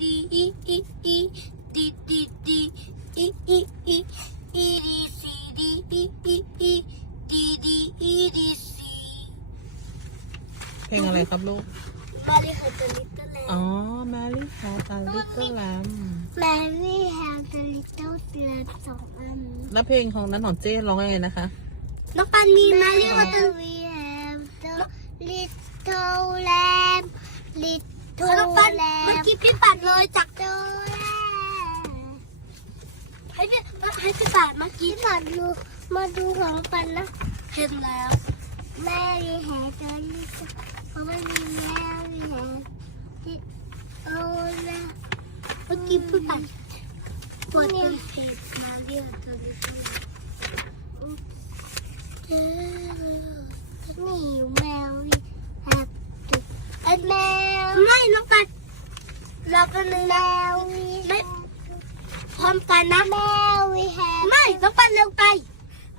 D E E E D D D E E E E D C D E E E D D E D C เพลงอะไรครับลูกมาเลยค่ะตัวลิตเติ้ลแลมอ๋อ Mary had a little lamb แมรี่แฮมตัวลิตเติ้ลแลมสองอันแล้วเพลงของนั้นของเจ้ร้องยังไงนะคะน้องปันมีมารี่ว่าตัว We have the little lamb little น้องปันเมื่อกี้พี่ปัดเลยจากเจอให้พี่ให้พี่ปัดเมื่อกี้ปัดดูมาดูของปันนะเห็นแล้ว แม่รีแฮตัวลิตเพราะว่ามีแม่รีแฮลิตโอ้ละเมื่อกี้พี่ปัดปวดเป็นเพจมาเรียกตัวลิตเติ้ลนี่แมวแฮปปี้ไอแมว ไม่น้องกันเรากันแมวไม่พร้อมกันนะ แมววีแฮไม่น้องปันเร็วไป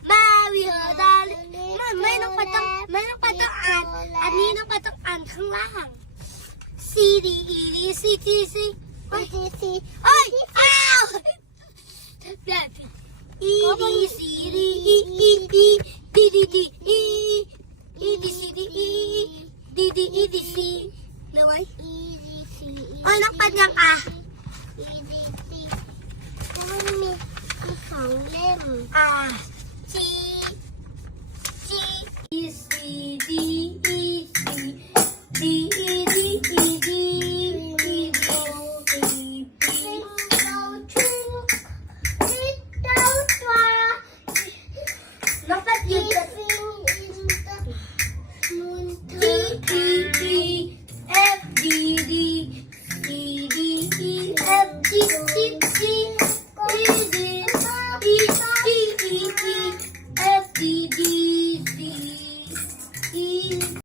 แมววีเฮอร์ดาไม่ไม่น้องปันต้องไม่น้องปันต้องอ่าน อันนี้น้องปันต้องอ่านข้างล่าง C D E D C T C C C เอ้ยอ้าวแบบ E D C D E E E D D D E E D C D E D D E D C เร็วไว้ E D C เอ้ยน้องปันยังอะ E D C มันมีมีสองเล่มอ่า G